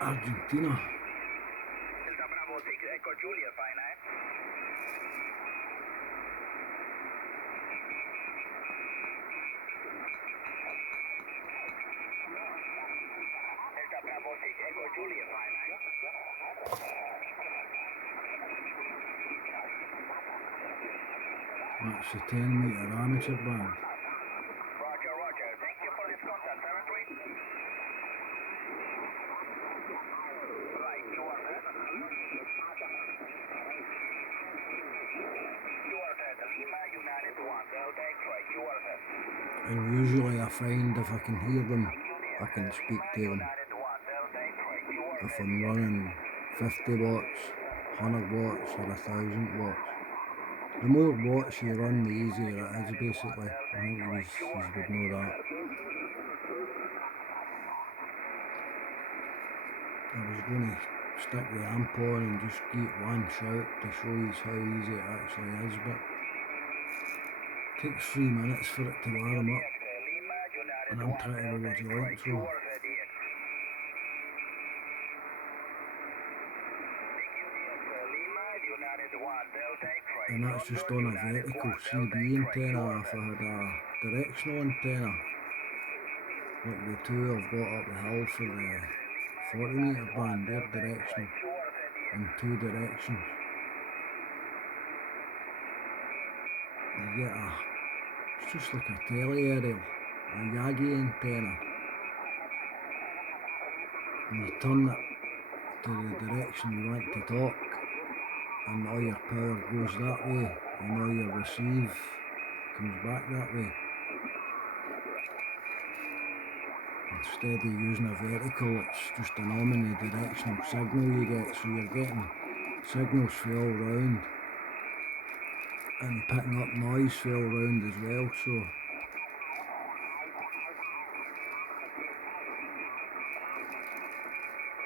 Argentina. Delta Bravo 6 Echo Julia 59. Delta Bravo 6 Echo Julia 59. That's the 10-metre amateur band. Roger, roger. Thank you for this contact, territory. Right, you are set. You are set. Lima United 1 Delta X-ray. You are set. And usually I find if I can hear them, I can speak to them. United 1 Delta X-ray. You are If I'm running 50 watts, 100 watts or 1000 watts. The more watts you run, the easier it is basically. I think you would know that. I was going to stick the amp on and just get one shout to show you how easy it actually is, but it takes 3 minutes for it to warm up, and I'm trying to roll a joint, so and that's just on a vertical CB antenna. If I had a directional antenna, like the two I've got up the hill for the 40-metre band, they're directional in 2 directions. You get it's just like a tele-aerial, a Yagi antenna, and you turn it to the direction you want to talk, and all your power goes that way, and all your receive comes back that way. Instead of using a vertical, it's just an omnidirectional signal you get, so you're getting signals for all round and picking up noise for all round as well, so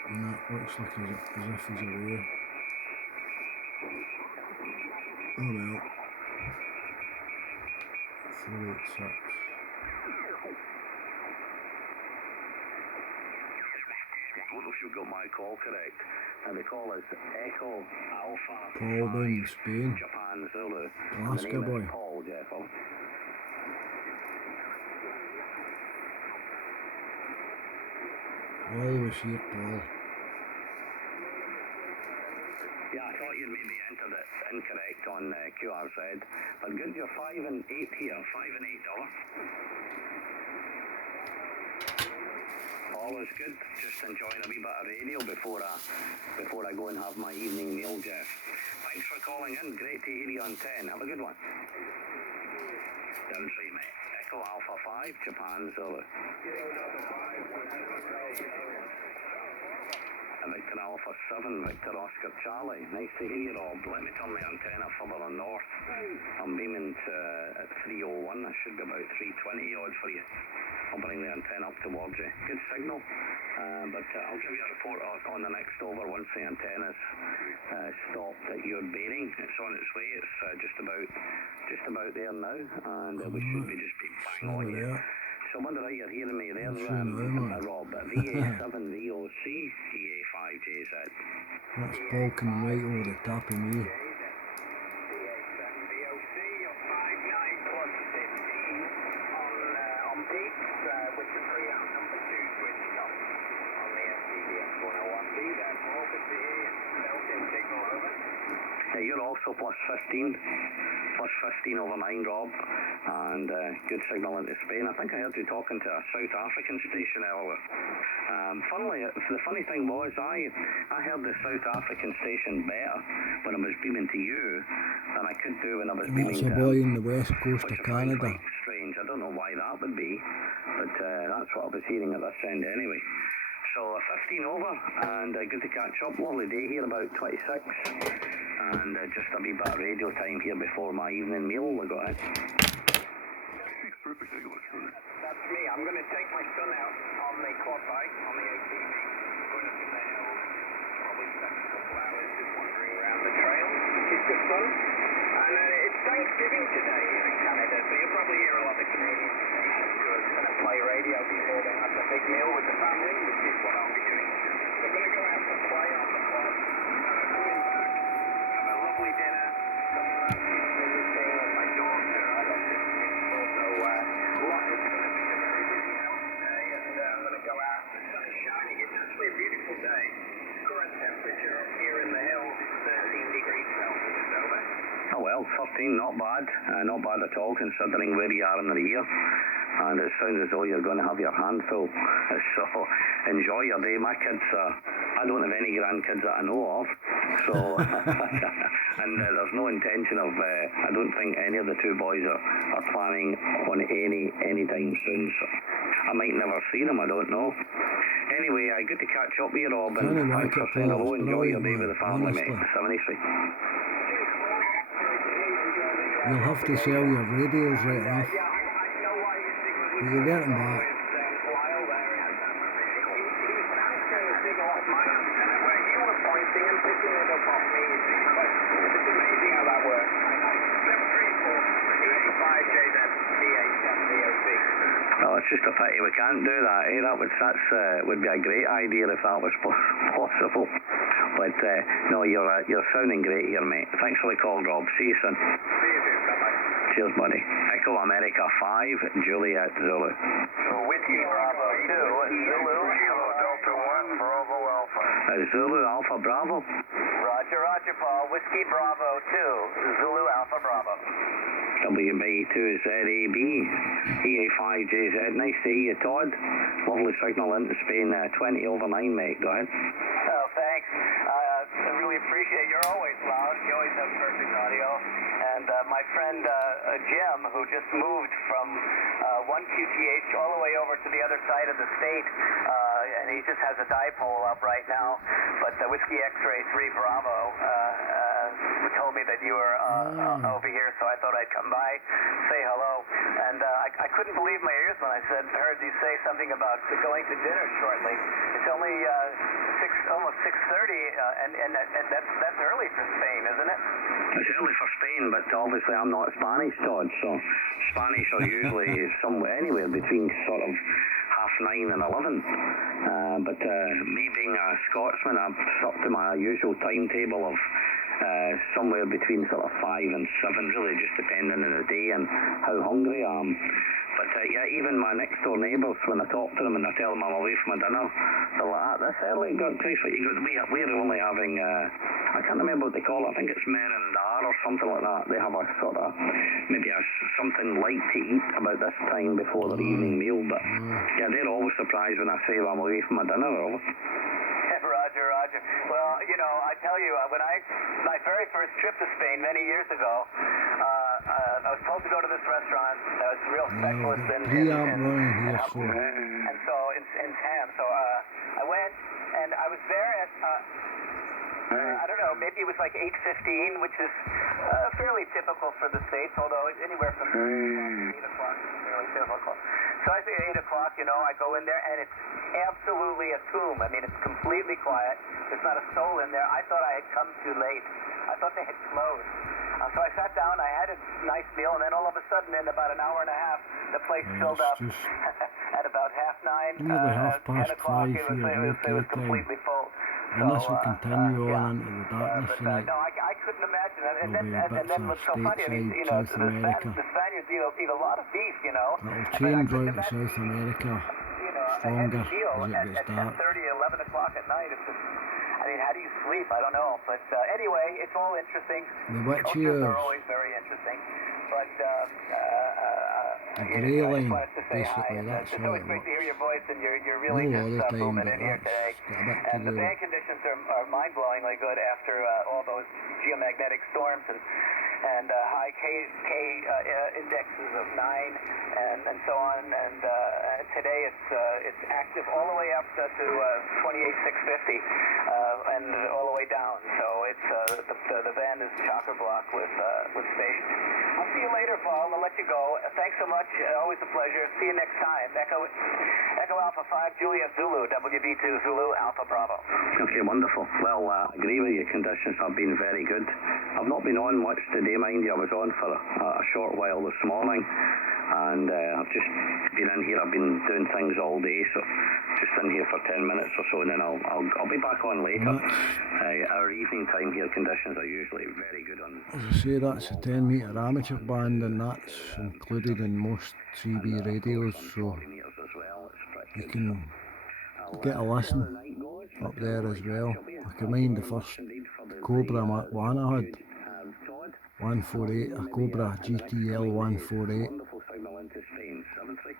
and that looks like as if he's away. Oh well. 486. You got my call correct, and the call is Echo Alpha Paul down in Spain. Japan Zulu. Alaska boy. Paul Jeffel. Always here, Paul. Yeah, I thought you'd maybe entered it incorrect on QRZ, but good, you're 5 and 8 here, $5 and $8. All is good. Just enjoying a wee bit of radio before I go and have my evening meal, Jeff. Thanks for calling in. Great to hear you on 10. Have a good one. Down 3, mate. Echo Alpha 5, Japan Zulu. Victor Alpha 7, Victor Oscar Charlie. Nice to hear you, Rob. Let me turn my antenna further on north. I'm beaming at 301. I should be about 320 odd for you. I'll bring the antenna up towards you. Good signal, but I'll give you a report on the next over once the antenna's stopped at your bearing. It's on its way. It's just about there now, and we should be just be bang on you. So I wonder how you're hearing me there, Rob. EA5JZ, EA5JZ. That's Paul coming right over the top of me. You're also plus 15 over 9, Rob, and good signal into Spain. I think I heard you talking to a South African station earlier. Funnily, the funny thing was, I heard the South African station better when I was beaming to you than I could do when I was beaming to him. That's a boy in the west coast of Canada. Strange, I don't know why that would be, but that's what I was hearing at this end anyway. So 15 over, and good to catch up. Lovely day here, about 26. And just a wee bit of radio time here before my evening meal. We got it. Perfect. That's me. I'm going to take my son out on the quad bike on the ATV. Going up in the hills. Probably spend a couple hours just wandering around the trail, which is good fun. And it's Thanksgiving today here in Canada, so you'll probably hear a lot of Canadian stations going to play radio before they have the big meal with the family, which is what I'll be doing. So I'm going to well, 13, not bad at all considering where you are in the year. And it sounds as though you're going to have your hand full. So enjoy your day. My kids, I don't have any grandkids that I know of. So, and there's no intention of, I don't think any of the two boys are planning on any time soon. So I might never see them, I don't know. Anyway, good to catch up with you, Rob. And thanks for saying hello. Enjoy your day with the family, mate. 73. You'll have to sell your radios right enough. But you'll get them back. Well, it's just a pity we can't do that, eh? That would be a great idea if that was possible. But no, you're sounding great here, mate. Thanks for the call, Rob. See you soon. Cheers, buddy. Echo America 5, Juliet Zulu. Whiskey Bravo 2, Zulu, Kilo Delta 1, Bravo Alpha. Zulu Alpha Bravo. Roger, Paul. Whiskey Bravo 2, Zulu Alpha Bravo. WB2ZAB, EA5JZ. Nice to hear you, Todd. Lovely signal into Spain, 20 over 9, mate. Go ahead. Oh, thanks. I really appreciate it. You're always loud. You always have perfect audio. And my friend Jim, who just moved from 1QTH all the way over to the other side of the state, and he just has a dipole up right now. But Whiskey X-Ray 3 Bravo told me that you were over here, so I thought I'd come by, say hello. And I couldn't believe my ears when I heard you say something about going to dinner shortly. It's only almost 6:30, and that's early for Spain, isn't it? It's early for Spain, but obviously I'm not Spanish, Todd, so Spanish are usually somewhere anywhere between sort of 9:30 and 11. But me being a Scotsman, I'm stuck to my usual timetable of somewhere between sort of 5 and 7, really just depending on the day and how hungry I am. But yeah, even my next door neighbours, when I talk to them and I tell them I'm away from my dinner, they're like, "That's early, God, Christ, what you got?" We're only having, I can't remember what they call it, I think it's merendar or something like that. They have a sort of, maybe something light to eat about this time before their evening meal, but yeah, they're always surprised when I say I'm away from my dinner, always. Roger. Well, you know, I tell you, my very first trip to Spain many years ago, I was supposed to go to this restaurant that was real specialist in and so in Tam. So I went, and I was there at I don't know, maybe it was like 8:15, which is fairly typical for the States, although it's anywhere from 8 o'clock is fairly typical. So I say 8 o'clock, you know, I go in there, and it's absolutely a tomb. I mean, it's completely quiet. There's not a soul in there. I thought I had come too late. I thought they had closed. So I sat down, I had a nice meal, and then all of a sudden, in about an hour and a half, the place filled up. At about 9:30, 10 o'clock, it was completely full. And this will continue on into the darkness tonight. No, I couldn't imagine that. And then what's so funny, I mean, you know, the Spaniards eat a lot of beef, you know. It'll change right to South America stronger as it gets dark. 10:30, 11 o'clock at night, it's just, I mean, how do you sleep? I don't know. But anyway, it's all interesting. The witch ears. Are always very interesting. But the grey line, basically, that's it's how always it great works. to hear your voice, and you're really No just other time, booming but in here today. that's got a bit to And the do with band conditions are mind-blowingly good after all those geomagnetic storms and high K indexes of 9 and so on. And today it's active all the way up to 28,650 and all the way down. So it's the band is chock-a-block with space. I'll see you later, Paul. I'll let you go. Thanks so much. Always a pleasure. See you next time. Echo Alpha 5, Juliet Zulu, WB2 Zulu, Alpha Bravo. Okay, wonderful. Well, I agree with you. Conditions have been very good. I've not been on much today, mind you. I was on for a short while this morning, and I've just been in here. I've been doing things all day, so just in here for 10 minutes or so, and then I'll be back on later. Our evening time here, conditions are usually very good on. As I say, that's a 10-metre amateur band, and that's included in most CB radios, so you can get a listen up there as well. I can mind the first Cobra Mark 1 I had 148, a Cobra GTL 148. Wonderful signal into Spain, 7-3.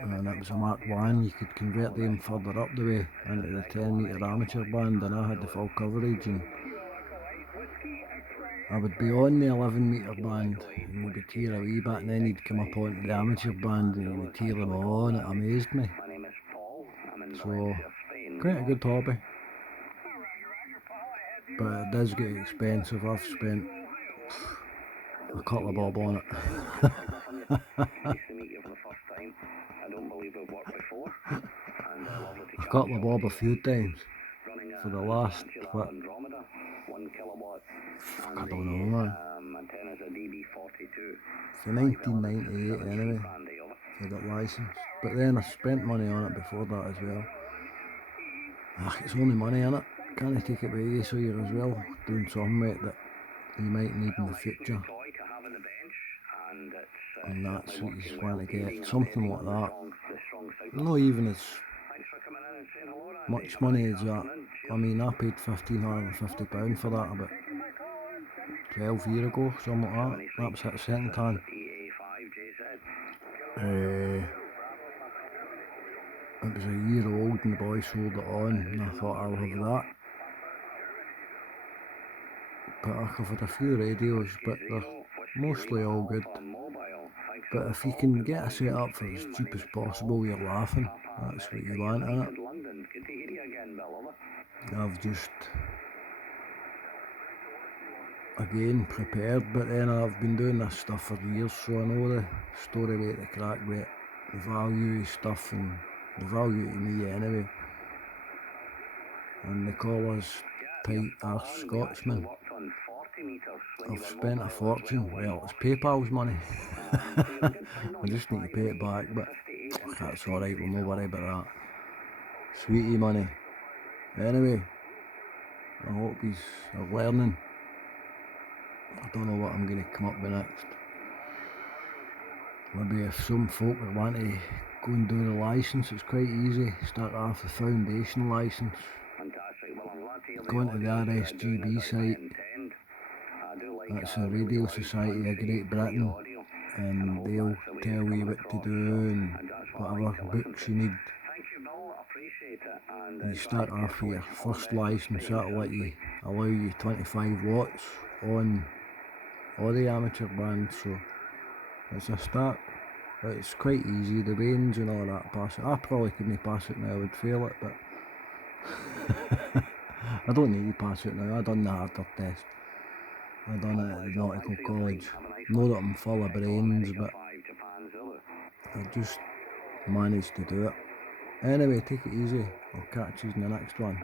And it was a Mark 1, you could convert them further up the way into the 10 metre amateur band, and I had the full coverage, and I would be on the 11 metre band and he would tear a wee bit, and then he'd come up onto the amateur band and he would tear them all, and it amazed me. My name is Paul. I'm in So, Valencia, Spain. quite a good hobby. But it does get expensive. I've spent a couple of bob on it. Nice to meet you for the first time. I don't believe we've worked before. And lovely to A chat couple of to bob you. a few times. Running For the last, what, Andromeda, 1 kilowatt. I don't know, man. Antenna's a DB42. For 1998 anyway, Handy over. I got licensed. But then I spent money on it before that as well. It's only money in it. Can't take it with you, so you're as well doing something with it that you might need in the future. Toy to have on the bench, and it's And that's what you working want to well. get. Something like that. The strong signal. Not even as Thanks for coming in and saying hello, Randy. much money as that. I mean, I paid £1,550 for that about 12 years ago, something like that. That was hit second hand. EA5JZ. It was a year old and the boy sold it on, and I thought I'll have that. But I covered a few radios, but they're mostly all good. But if you can get a set up for as cheap as possible, you're laughing. That's what you want, innit? London. Good to hear you again, Bill. Over. I've just, again, prepared, but then I've been doing this stuff for years, so I know the story with the crack with it, the value of stuff and the value to me anyway. And they call us tight arse Scotsmen. I've spent a fortune. Well, it's PayPal's money. I just need to pay it back, but that's alright, we'll no worry about that. Sweetie money. Anyway, I hope he's learning. I don't know what I'm going to come up with next. Maybe if some folk want to go and do the licence, it's quite easy. Start off the foundation licence. Go into the RSGB site. That's the Radio Society of Great Britain, and they'll tell you what to do and whatever books you need. You start off with your first licence, that'll allow you 25 watts on all the amateur bands, so it's a start. It's quite easy, the veins and all that, pass it. I probably couldn't pass it now, I would fail it, but I don't need to pass it now. I done the harder test. I done it at the Nautical College. Know that I'm full of brains, but I just managed to do it. Anyway, take it easy. I'll catch you in the next one.